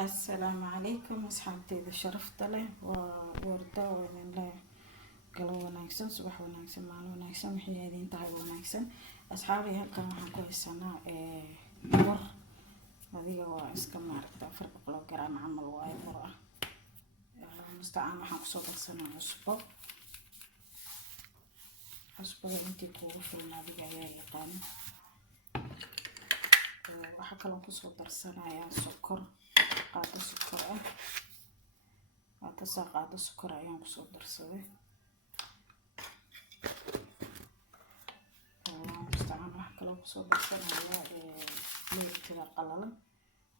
السلام عليكم أصحابتي شرفت له ووردا وإذن له قلو وناكسن صباح وناكسن مال وناكسن وحيادين تعب وناكسن أصحابي هالكان waxaan ku haysanaa mur adiga waa iska maaragta 400 gram camal waa mur ah mustacaan waxaan kusoo darsanaa cusbada intii kugu filan adiga ayaa yaqaan waxaa kaloo kusoo darsanayaa sokor qaado sokor ah qaado sokor ayaan kusoo darsaday mustacaan waxaa kaloo kusoo darsanayaa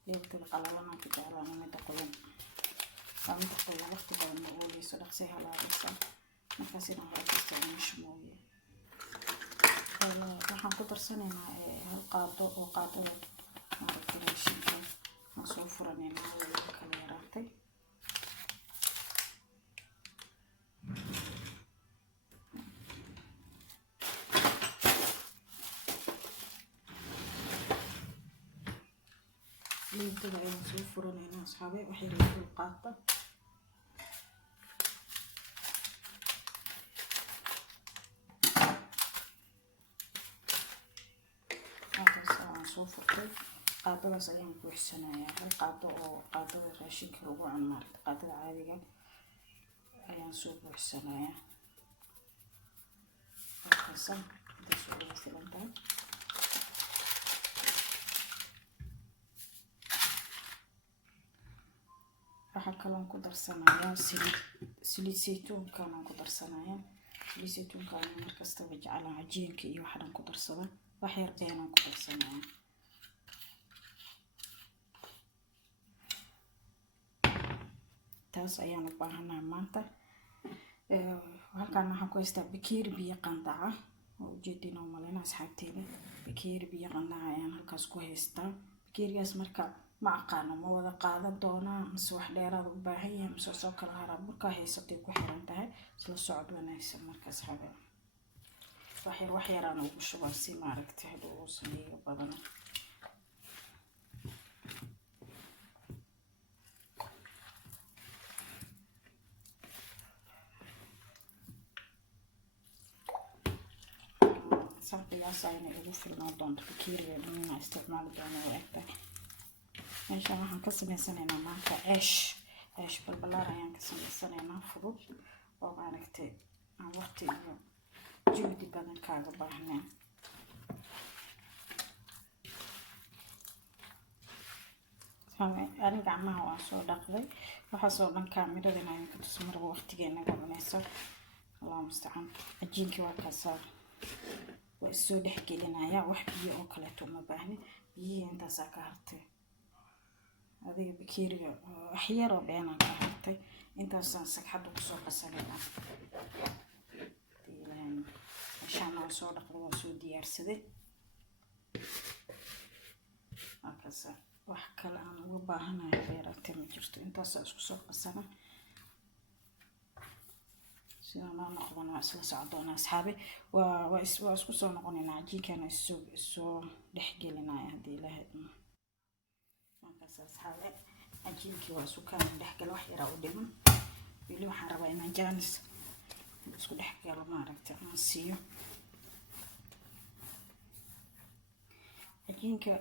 leebtada qalalan aan ku jeclaan midda qoyan midda qoyan waqti badan ma ooleyso dhaqsay halaabeysa markaasina waxaa ka isticmaasho mooye waxaan ku darsanaynaa hal qaado oo qaadada maaragta raashinka aan soo furanaynaa waa kala yaraatay leebtada ayaan soo furanaynaa asxaabe waxay leebtada qaata soo furtay qaadadaas ayaan buuxsanayaa hal qaado oo qaadada raashinka lagu cuno maaragta qaadada caadiga ayaan soo buuxsanayaa halkaasa intaas ugu filan tahay waxaa kaloon ku darsanayaa saliid saytuunkaan aan ku darsanayaa saliid saytuunkaan markastaba jeclaan cajiinka iyo waxaan ku darsada wax yar beenaan ku darsanayaa taas ayaan u baahanahay maanta halkaan waxaan ku haystaa bakeeri biyo qandaca oo ujeedina u maleyna asxaabteeda bakeeri biyo qandaca ayaan halkaas ku haystaa bakeerigaas marka ma aqaano ma wada qaadan doonaa mise wax dheeraad u baahan yahay mise soo kala haraa burkaa haysatay ku xiran tahay isla socod wanaagsan markaas xaga wax yaraan ugu shubaa si maaragtay haduu uusan iga badan saqiyaas ayna igu filnaa doonto bakeeriga dhanna isticmaali doono waa egtahay meeshaan waxaan ka sameysanaynaa maanta ceesh balbalaar ayaan ka sameysanaynaa fudud oo maaragtay aan waqti iyo juhdi badan kaaga baahneen ani gacmaha waan soo dhaqday waxaasoo dhan kaamirada ayaan ka tuso marba waqtigeena cunaysa allah mustacaan cajiinkii waa kaasaa waa isoo dhex gelinayaa wax biyo oo kaleeto uma baahni biyihii intaasaa ka hartay adiga bakeeriga wax yaroo beenaan ka hartay intaasaan sagxadda kusoo qasanaynaa meeshaan waan soo dhaqday waan soo diyaarsaday markaasa wax kale aan uga baahanayo beeragta ma jirto intaasaa isku soo qasana sida noo noqdana waa isla socdoona asxaabe waa isku soo noqonaynaa cajiinkaana isoo dhex gelinaya haddii ilaahay markaas asxaabe cajiinkii waa sukaan dhexgal wax yaraa u dhiman weli waxaan rabaa inaan jaanis isku dhex galo maaragta aan siiyo cajiinka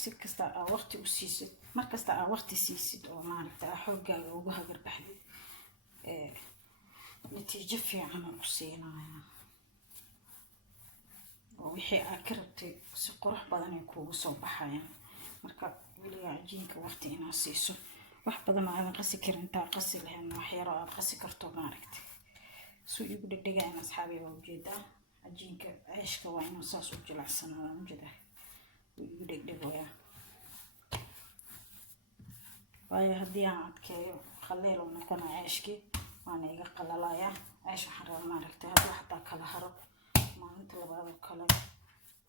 si kasta aa waqti u siisid markasta aa waqti siisid oo maaragta aa xooggaaga ugu hagar baxdid natiijo fiican oo ku siinaya oo wixii aad ka rabtay si qurux badan ay kuugu soo baxayaan marka weligaa cajiinka waqti inaad siiso wax badan oo aadan qasi karin intaa qasi lahayn wax yaroo aad qasi karto maaragtay suu igu dhegdhegayan asxaabi waa ujeedaa cajiinka ceeshka waa inuu saas u jilacsanaada ujeedaa wuu igu dhegdhegoyaa waayo haddii aan adkeeyo qaleel uu noqonaa ceeshkii waana iga qalalayaa ceesh waxaan rabaa maaragtay hadduu xataa kala haro maalinta labaadoo kale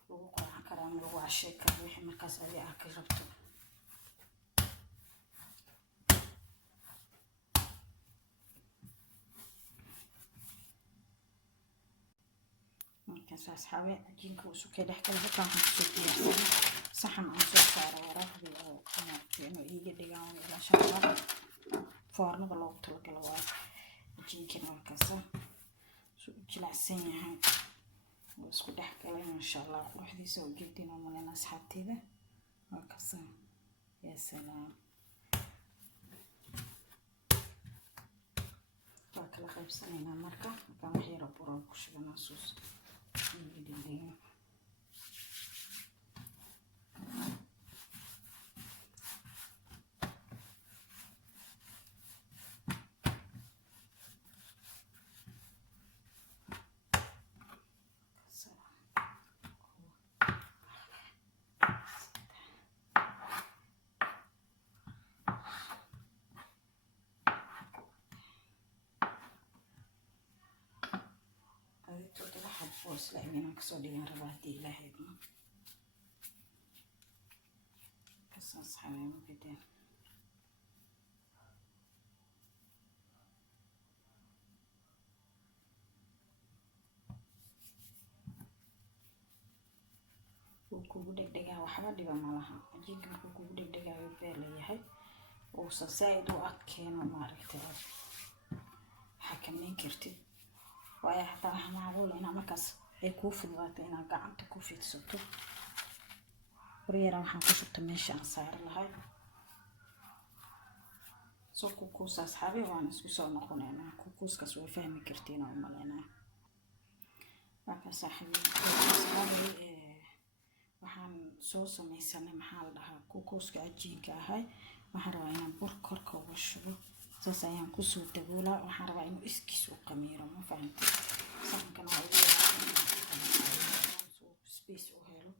lagu qurxan karaa ama lagu cashey karo wixii markaas adi ah ka rabto كاساس حاوي عجينك وسكر دحكله halkaan waxaan kusoo diyaarsaday saxan aan soo saaro waraaqdii oo inuu iiga dhigaan ilaa shan foornada loogu talagalo waa cajiinkan markaasa soo jilicsan yahay oo isku dhexgalay insha Allah quruxdiisa oo jeedin oo malena asxaabteeda markaasa ya salaam kala qaybsanayna marka waxaan xiiro buro ku shubana suus idin بوس لأني مكسودي من رباطي لهيبنا قصص حبيبي بدين وكوكو دقدقة وحبا ديبا مالها أجيك كوكو دقدقة يبالي يحي وساسايد وأكين وماركتي حكمين كرتي waayo xataa waxaan macquul inaa markaas ay kuu fududaato inaa gacanta ku fidsato waryara waxaan ku shubta meesha aan saari lahay soo kukuus asxaabi waan isku soo noqonaynaa kukuuskaas way fahmi kartiin oo malaynaa markaa saaxiibi waxaan soo samaysanay maxaa la dhahaa kukuuska cajiinka ahay waxaan rabaa inaan bur korka uga shubo saas ayaan kusoo daboolaa waxaan rabaa inuu iskiis u qamiiro ma fahamtay saxankan waa space u helo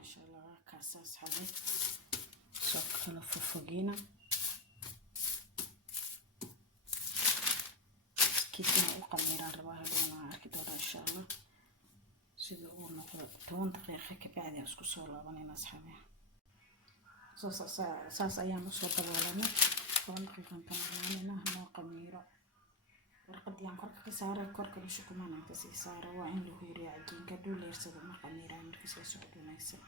insha Allah kaasaas xabay soo kala fufugina iskiisna u qamiiraan rabaa hadhoona arki doona insha Allah sida uu noqdo 10 daqiiqo ka bacdi isku soo laabanayna asxaabi saas ayaan usoo daboolanay كان تمرنا هنا قميرة ورقد يعني كرك كسارة كرك ليش كمان عم تسي سارة وين له يري عجين كدو ليرسد ما قميرة مركز يسعدو نايسة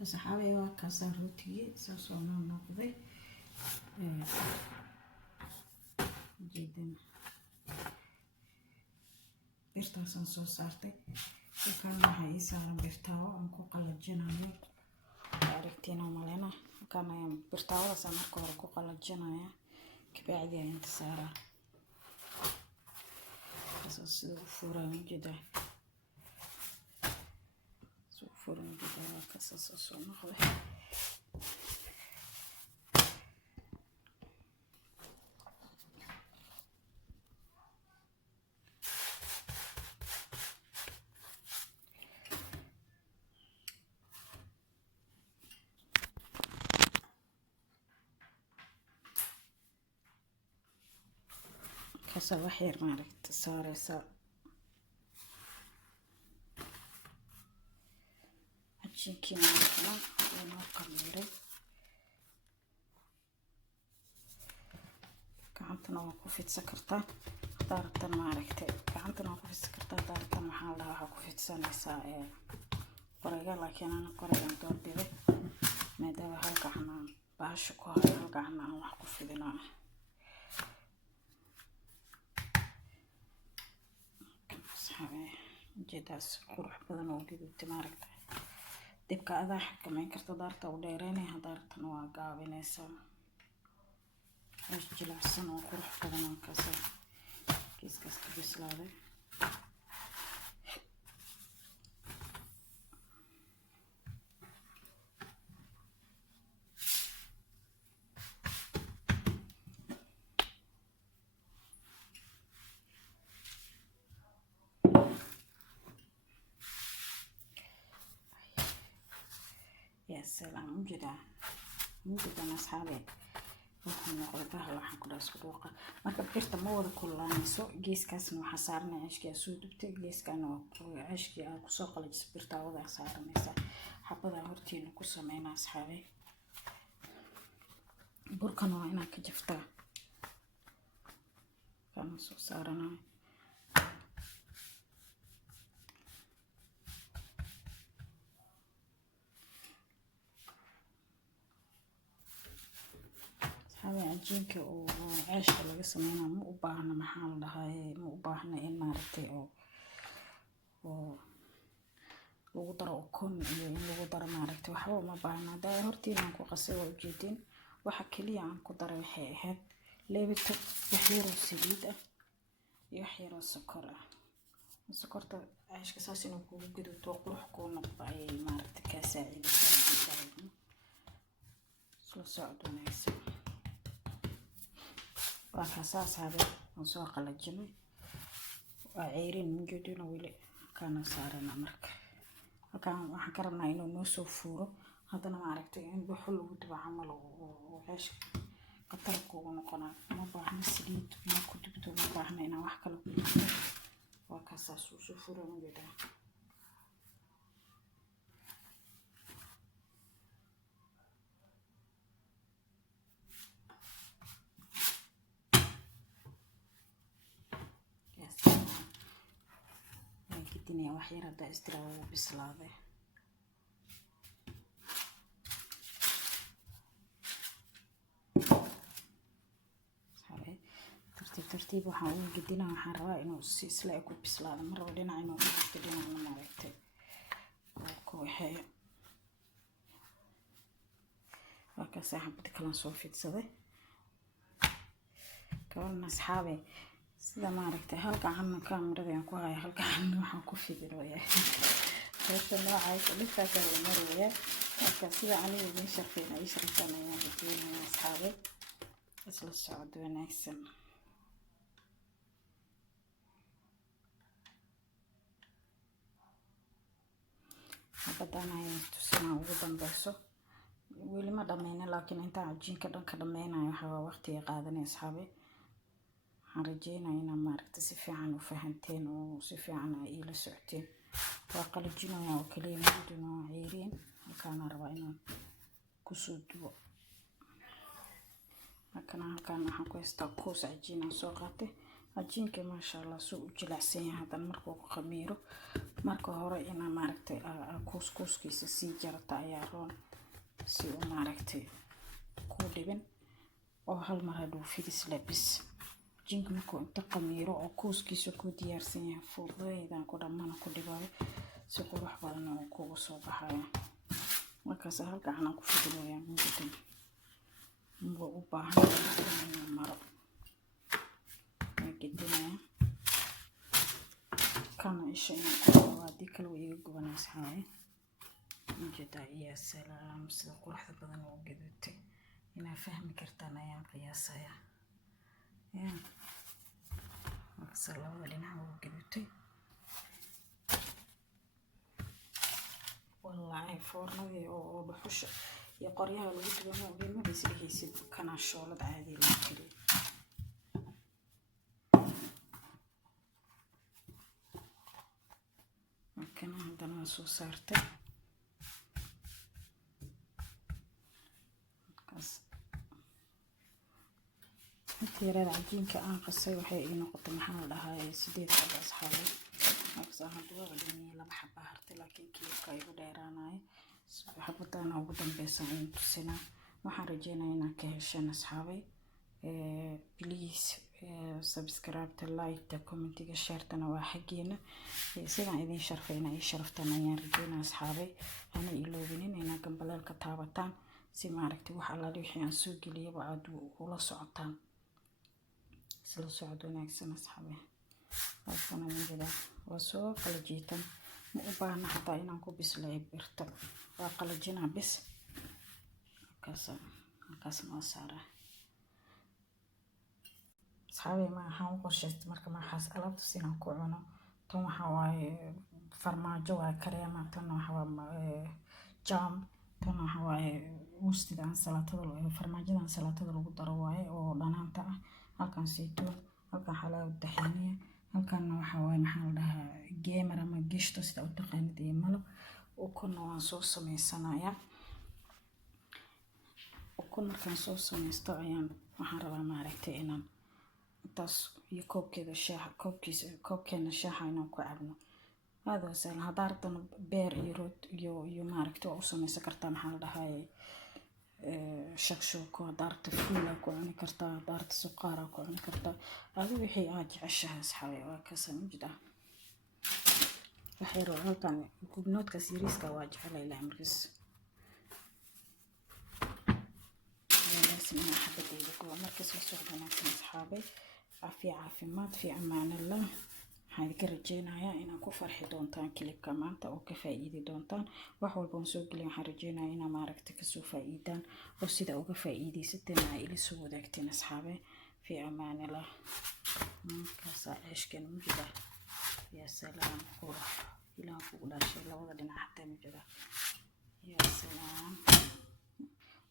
بس حاوي وكسر روتي سوسونا نقضي جدا برتاسن سو صارتي وكان هاي سارة برتاو أنكو قلب جنايو عرفتينا مالنا كان برتاوه سامركو هركو قلجنايا كبعدي انتصارا بس فورا جدا فورا جدا كسس الصنخ كسر وحير مالك صار عجينكي مالكنا ونور قميري كعنتنا وقفت سكرتا دارتنا مالكتي كعنتنا وقفت سكرتا دارتنا محل لها وقفت سنة قرية لكن أنا قرية دور ديبي ما دابا هلقا حنا باشكو هلقا حنا وحقف دينا جداس قروح بدن وجدوا تماركته دبك هذا حكمين كرت دارته وديريني هدارتنا وقابنيسا ايش جلعسن وقروح بدن كسر كيس كاس بسلاده يا سلام موجودة أصحابي waxaan noqday waxaan ku dhaas dhuuqa marka birta ma wada kululaanayso geeskaasna waxa saarnaa cashki soo dubtay geeskana waa cashki aan ku soo qalajis birta wada saaranaysa xabada hortiina ku sameeyna asxaabi burkana waa inaan ka jaftaa kana soo saaranaa asxaabi cajiinka oo ceeshka laga sameynaa ma u baahna maxaa la dhahaye ma u baahna in maaragtay oo lagu daro ukun iyo in lagu daro maaragtay waxba uma baahna. Hadaa hortiin aan ku qasay waa ujeedin waxa kaliya aan ku daray waxay ahayd leebito wax yar oo saliid ah iyo wax yar oo sokor ah. sokorta ceeshka saas inuu kugu gaduuto qurux kuu noqdo ayay maaragtay ka saacidaysaa. isla socod wanaagsan waa kasaas habeen oo soo qalajinay waa ceyrin mujadina weli kana saarana marka halkaan waxaan ka rabnaa inuu noo soo fuuro haddana maaragtay in buxul lagu dubo camal oo ceeshka qatar kugu noqonaa ma baahna saliid ma ku dubto ma baahna inaan wax kale ku dubto waa kasaas uu soo fuuro mujada كدني وحير هذا استوى بسلادة صحيح ترتيب وحاول قدنا وحرا إنه سلا يكون بسلادة مرة ودينا إنه قدنا إنه ما ركت وكوي حي وكاسة حبيت كلام صوفي تصدق كلنا أصحابي sida maaragtay halka aan kaamirada aan ku hayo halka aan waxaan ku fiirooyaa heerta noocaas dhifaa ka maraya marka sida aniga idin sharfeen ay sharfanayaan dadweynaha asxaabe isla socod wanaagsan haddana ayaan tusina ugu dambayso weli ma dhammeyn laakiin inta cajiinka dhan ka dhameynayo waxa waqti qaadanaya asxaabe رجينا ماركت سفيعان وفهمتين وسفيعان إلى سعتين وقلجنا وكليم جدنا عيرين وكان ربعنا كسود كان حكوا يستقوس عجينا سوقته عجين كما شاء الله سوق جلسين هذا المركو خميرو مركو هراءنا ماركت كوس كيس سيجرة عيارون سيو ماركت كودبن أو هالمرة فيدس لبس جينك مكو انت قميرو او كوسكيسو كو ديارسن yahay fuuqeedan ku dhammaan ku dhibaayo si qurux badan oo kugu soo baxaya markaas halka aan ku fidiyo muddo mbo u baahan inaan maro gedina kana ishayna ku wadi kala weeyay gubanaas haay mujada iyo salaam sida quruxda badan oo gedutay ina fahmi kartaan ayaan qiyaasaya سلام علينا وقلتي والله فورنا وبحوش يقريها الوقت وما بيما بيصير يسيب كان الشغل عادي لكن ممكن عندنا سو صارته تيرا العجين كأن قصي وحي نقطة محل لها سديد حبة أصحابي أقصى هدوء غليني لما حبة هرتي لكن كيف كايو دايراناي حبة أنا وقدم بيساين تسينا وحرجينا هنا كهشان أصحابي بليز سبسكرايب تلايك كومنتي شيرتنا وحقينا سيدا إذن شرفينا أي شرفتنا يا رجينا أصحابي أنا إلوبينين هنا قنبلال كتابتان سي معركتي وحالا ليحي عن سوقي لي وعدو ولا سعطان سلو سعود وناكسن أصحابي وصفنا من جدا وسوى قلجيتا مؤبانا حتى إنانكو بس لا يبرتب وقلجينا بس كاسا مصارة أصحابي ما حاو قرشت مركا ما حاس ألابتو سينانكو عنا تون حواي فرماجو كريما تون حواي جام تون حواي وستدان سلطة فرماجدان سلطة لغو درواي ودانانتا halkan saytuun halkan xalaal daxiniya halkan waxa way maxaa lahaa gamer ama gishto sida u taqaanid iyo malo ukun waan soo sameysanayaa ukun markaan soo sameysto ayaan waxaan rabaa maaragtay inaan intaas iyo koobkeena shaaha inaan ku cabno هذا سهل هدارتنا بير يرود يو ماركت أو سمي سكرتان حال ده هاي shakshuuko daarta fuula ku cuni kartaa daarta suqaara ku cuni kartaa adigu wixii aad jeceshahay asxaabi waa ka samjida waxay halkan gubnoodka siriiska waa jecelahay markaas لازم حبة يلقوا مركز وسوق wanaagsan asxaabi caafimaad fi amaan Allah waxaan ka rajeynayaa inaad ku farxi doontaan kilibka maanta oo ka faa'iidi doontaan wax walba oo soo galay waxaan rajeynayaa inaad maaragtay ka soo faa'iidaan oo sida uga faa'iideysateen ay ila soo wadaagteen asxaabi fi amaan Allah markaas aashkan mujida ya salaam qurux ilaa ku dhashay labada dhinac xataa mujida ya salaam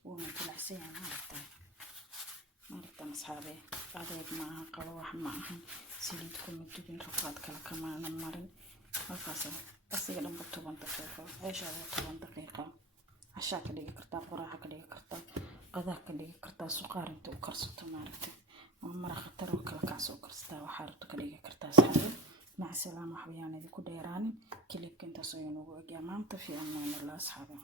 ومن كل عسير ماركتان أصحابي قاعدة معها قلوح معها سيدكم الدبين رفض كلا كمان مرن وفاسا بس يقدر بطبان دقيقة إيش هذا بطبان دقيقة عشاء كلي كرتا قراحة كلي كرتا قضاء كلي كرتا سكر انت وكرسته ماركتي ومرة خطر وكلا كعس وكرستا وحارت كلي كرتا أصحابي مع السلامة حبياني ذي كل يراني كليب كنت صينو وجمعت في أمان الله أصحابي